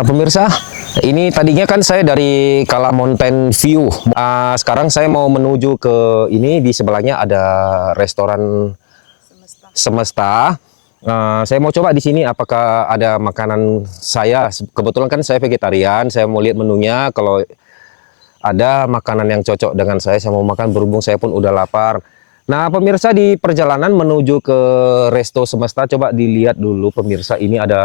Pemirsa, ini tadinya kan saya dari Kala Mountain View. Sekarang saya mau menuju ke ini, di sebelahnya ada restoran Semesta. Saya mau coba di sini apakah ada makanan saya. Kebetulan kan saya vegetarian, saya mau lihat menunya. Kalau ada makanan yang cocok dengan saya mau makan, berhubung saya pun udah lapar. Nah, pemirsa, di perjalanan menuju ke Resto Semesta, coba dilihat dulu pemirsa, ini ada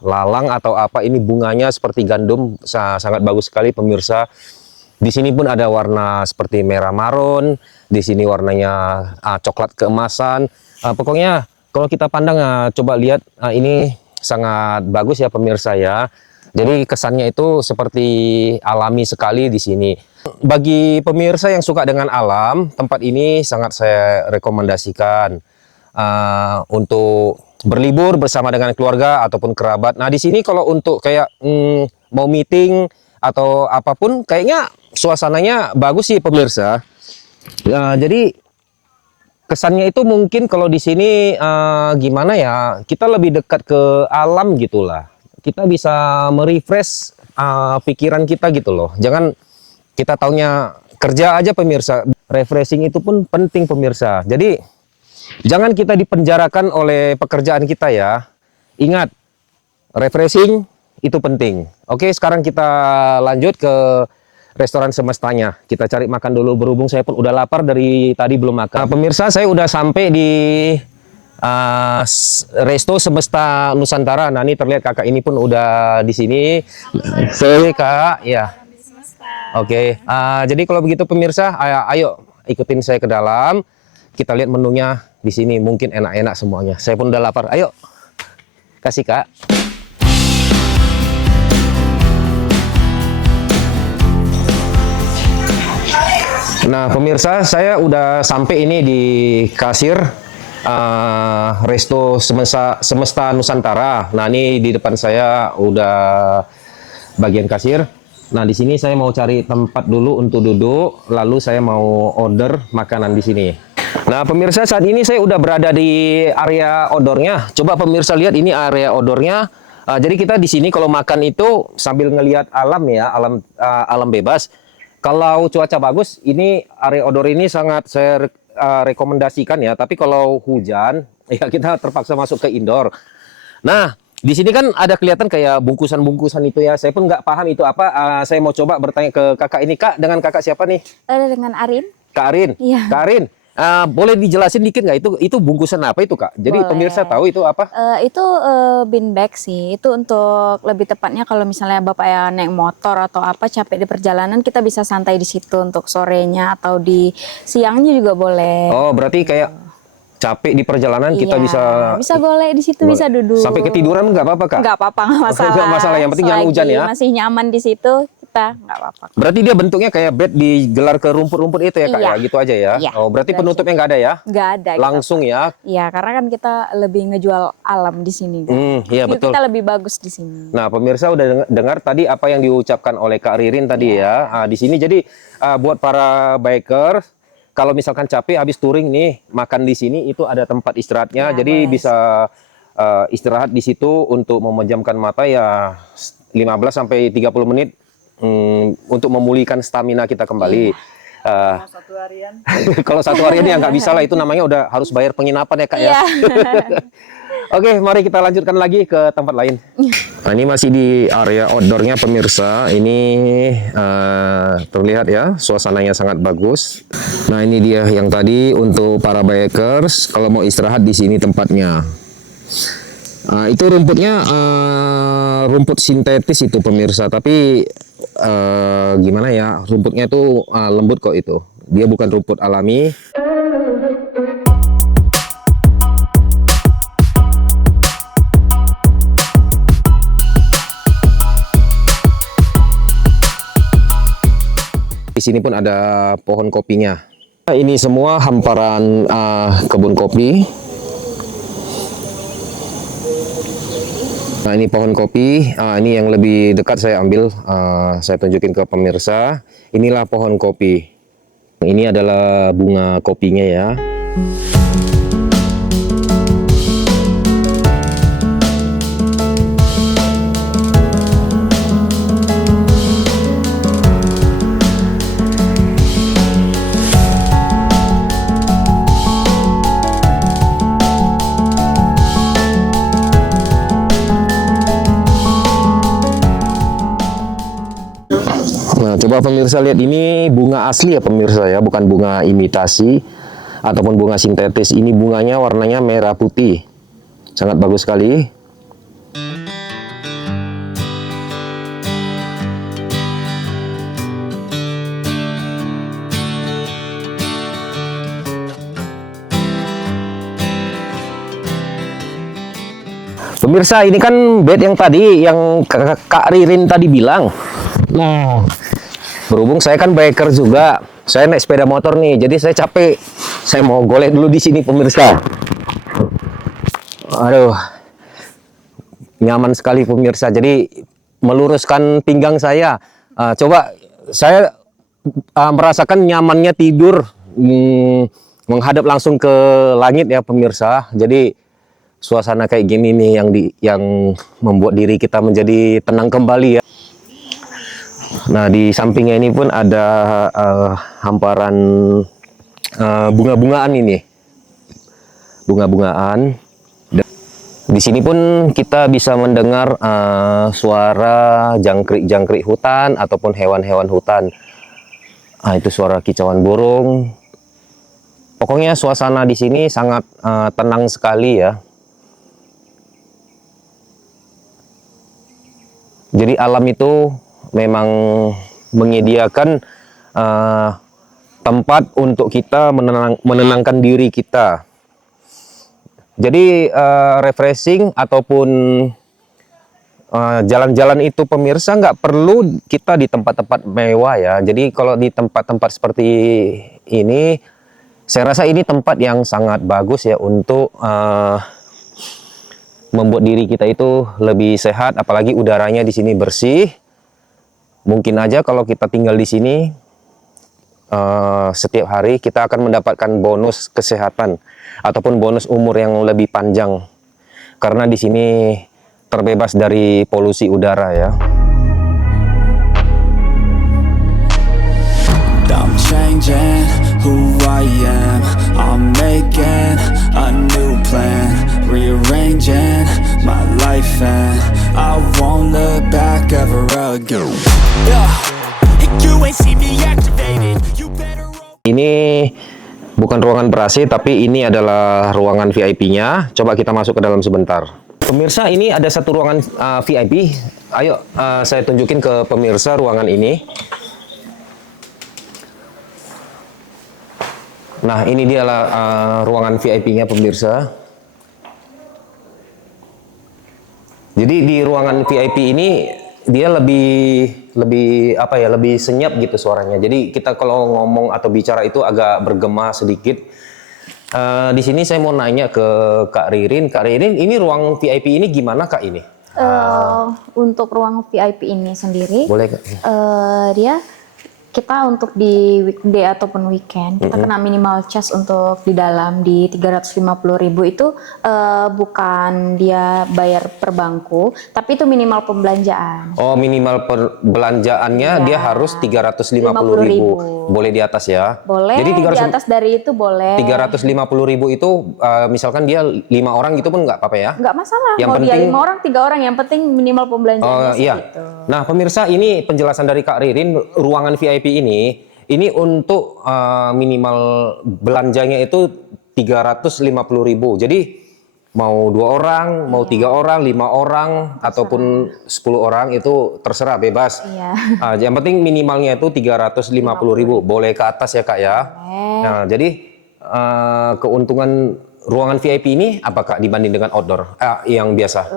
lalang atau apa, ini bunganya seperti gandum, sangat bagus sekali pemirsa. Di sini pun ada warna seperti merah marun, di sini warnanya coklat keemasan. Pokoknya kalau kita pandang, coba lihat, ini sangat bagus ya pemirsa ya. Jadi kesannya itu seperti alami sekali di sini. Bagi pemirsa yang suka dengan alam, tempat ini sangat saya rekomendasikan untuk berlibur bersama dengan keluarga ataupun kerabat. Nah, di sini kalau untuk kayak mau meeting atau apapun, kayaknya suasananya bagus sih pemirsa. Jadi kesannya itu mungkin kalau di sini gimana ya, kita lebih dekat ke alam gitulah. Kita bisa merefresh pikiran kita gitu loh. Jangan kita taunya kerja aja pemirsa. Refreshing itu pun penting pemirsa. Jadi jangan kita dipenjarakan oleh pekerjaan kita ya. Ingat, refreshing itu penting. Oke, sekarang kita lanjut ke restoran Semestanya. Kita cari makan dulu, berhubung saya pun udah lapar dari tadi belum makan. Nah, pemirsa, saya udah sampai di Resto Semesta Nusantara. Nah, ini terlihat kakak ini pun udah di sini. Saya kak, ya. Oke. Jadi kalau begitu pemirsa, ayo ikutin saya ke dalam. Kita lihat menunya di sini, mungkin enak-enak semuanya. Saya pun udah lapar. Ayo, kasih kak. Nah, pemirsa, saya udah sampai ini di kasir Resto Semesta Nusantara. Nah, ini di depan saya udah bagian kasir. Nah, di sini saya mau cari tempat dulu untuk duduk, lalu saya mau order makanan di sini. Nah, pemirsa, saat ini saya udah berada di area outdoornya. Coba pemirsa lihat, ini area outdoornya. Jadi kita di sini kalau makan itu sambil ngelihat alam ya, alam bebas. Kalau cuaca bagus, ini area outdoor ini sangat saya rekomendasikan ya. Tapi kalau hujan, ya kita terpaksa masuk ke indoor. Nah, di sini kan ada kelihatan kayak bungkusan-bungkusan itu ya. Saya pun nggak paham itu apa. Saya mau coba bertanya ke kakak ini. Kak, dengan kakak siapa nih? Dengan Arin. Kak Arin? Iya. Kak Arin, boleh dijelasin dikit nggak itu bungkusan apa itu kak? Jadi Boleh. pemirsa tahu itu apa? Itu bean bag sih. Itu untuk lebih tepatnya kalau misalnya Bapak ya naik motor atau apa capek di perjalanan, kita bisa santai di situ untuk sorenya atau di siangnya juga boleh. Oh, berarti kayak capek di perjalanan kita bisa golek di situ, bisa duduk. Sampai ketiduran nggak apa-apa kak? Nggak apa-apa, nggak masalah. Nggak masalah, yang penting jangan hujan ya. Masih nyaman di situ, kita nggak apa-apa. Berarti dia bentuknya kayak bed digelar ke rumput-rumput itu ya kak ya, gitu aja ya? Iya. Oh, berarti penutupnya nggak ada ya? Nggak ada. Langsung ya? Iya, karena kan kita lebih ngejual alam di sini. Kan? Iya betul. Kita lebih bagus di sini. Nah, pemirsa udah dengar tadi apa yang diucapkan oleh Kak Ririn tadi ya. Di sini jadi buat para biker, kalau misalkan capek habis touring nih, makan di sini itu ada tempat istirahatnya. Ya, jadi boleh. bisa istirahat di situ untuk memejamkan mata ya 15 sampai 30 menit untuk memulihkan stamina kita kembali. Iya. Satu harian. Kalau satu harian ya nggak bisa lah, itu namanya udah harus bayar penginapan ya kak ya. Iya. Oke, mari kita lanjutkan lagi ke tempat lain. Nah, ini masih di area outdoornya pemirsa. Ini terlihat ya, suasananya sangat bagus. Nah, ini dia yang tadi untuk para bikers kalau mau istirahat di sini tempatnya. Itu rumputnya rumput sintetis itu pemirsa, tapi gimana ya, rumputnya itu lembut kok itu. Dia bukan rumput alami. Di sini pun ada pohon kopinya. Ini semua hamparan kebun kopi. Nah, ini pohon kopi. Ini yang lebih dekat saya ambil, saya tunjukin ke pemirsa. Inilah pohon kopi. Ini adalah bunga kopinya ya. Coba pemirsa lihat, ini bunga asli ya pemirsa ya, bukan bunga imitasi ataupun bunga sintetis. Ini bunganya warnanya merah putih. Sangat bagus sekali. Pemirsa, ini kan bed yang tadi yang Kak Ririn tadi bilang. Nah, berhubung saya kan biker juga, saya naik sepeda motor nih, jadi saya capek. Saya mau golek dulu di sini pemirsa. Aduh, nyaman sekali pemirsa. Jadi meluruskan pinggang saya. Coba saya merasakan nyamannya tidur menghadap langsung ke langit ya pemirsa. Jadi suasana kayak gini nih yang membuat diri kita menjadi tenang kembali ya. Nah, di sampingnya ini pun ada hamparan bunga-bungaan ini. Bunga-bungaan. Di sini pun kita bisa mendengar suara jangkrik-jangkrik hutan ataupun hewan-hewan hutan. Itu suara kicauan burung. Pokoknya suasana di sini sangat tenang sekali ya. Jadi alam itu memang menyediakan tempat untuk kita menenangkan diri kita. Jadi refreshing ataupun jalan-jalan itu pemirsa nggak perlu kita di tempat-tempat mewah ya. Jadi kalau di tempat-tempat seperti ini, saya rasa ini tempat yang sangat bagus ya untuk membuat diri kita itu lebih sehat. Apalagi udaranya di sini bersih. Mungkin aja kalau kita tinggal di sini setiap hari kita akan mendapatkan bonus kesehatan ataupun bonus umur yang lebih panjang karena di sini terbebas dari polusi udara ya. I'm changing who I am. I'm making a new plan, rearranging my life, and I won't look back ever again. You ain't see me activated. You better. Ini bukan ruangan ber-AC, tapi ini adalah ruangan VIP-nya. Coba kita masuk ke dalam sebentar. Pemirsa, ini ada satu ruangan VIP. Ayo, saya tunjukin ke pemirsa ruangan ini. Nah, ini dialah ruangan VIP-nya pemirsa. Jadi di ruangan VIP ini dia lebih apa ya, lebih senyap gitu suaranya. Jadi kita kalau ngomong atau bicara itu agak bergema sedikit. Di sini saya mau nanya ke Kak Ririn. Kak Ririn, ini ruang VIP ini gimana Kak ini? Untuk ruang VIP ini sendiri, Boleh Kak? dia kita untuk di weekday ataupun weekend kita kena minimal charge untuk di dalam di 350.000 itu bukan dia bayar per bangku, tapi itu minimal pembelanjaan. Oh, minimal perbelanjaannya Ya. dia harus 350.000. Boleh di atas ya? Boleh. Jadi di atas dari itu boleh. 350.000 itu misalkan dia 5 orang gitu pun nggak apa-apa ya? Nggak masalah. Yang Mau dia penting- 5 orang, 3 orang, yang penting minimal pembelanjaannya Iya. segitu. Nah, pemirsa, ini penjelasan dari Kak Ririn, ruangan VIP ini untuk minimal belanjanya itu 350.000. Jadi mau 2 orang, mau 3 orang, 5 orang, ataupun 10 orang itu terserah, bebas. Iya. Yang penting minimalnya itu 350.000. Boleh ke atas ya Kak ya. Nah, jadi keuntungan ruangan VIP ini apa Kak dibanding dengan outdoor yang biasa?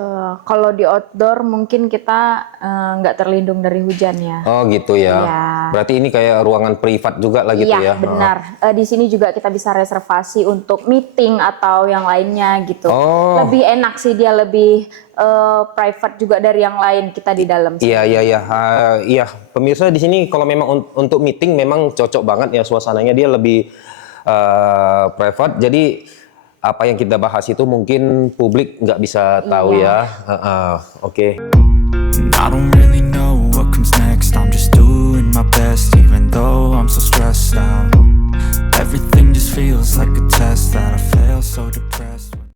Kalau di outdoor mungkin kita nggak terlindung dari hujan ya. Oh gitu ya. Iya. Berarti ini kayak ruangan privat juga lah gitu Iya, ya. benar. Di sini juga kita bisa reservasi untuk meeting atau yang lainnya gitu. Oh. Lebih enak sih, dia lebih private juga dari yang lain kita di dalam. Iya. Iya, pemirsa di sini kalau memang untuk meeting memang cocok banget ya suasananya, dia lebih private. Jadi apa yang kita bahas itu mungkin publik nggak bisa tahu ya. Oke. I don't really know what comes next. I'm just doing my best, even though I'm so stressed out. Everything just feels like a test that I fail, so depressed.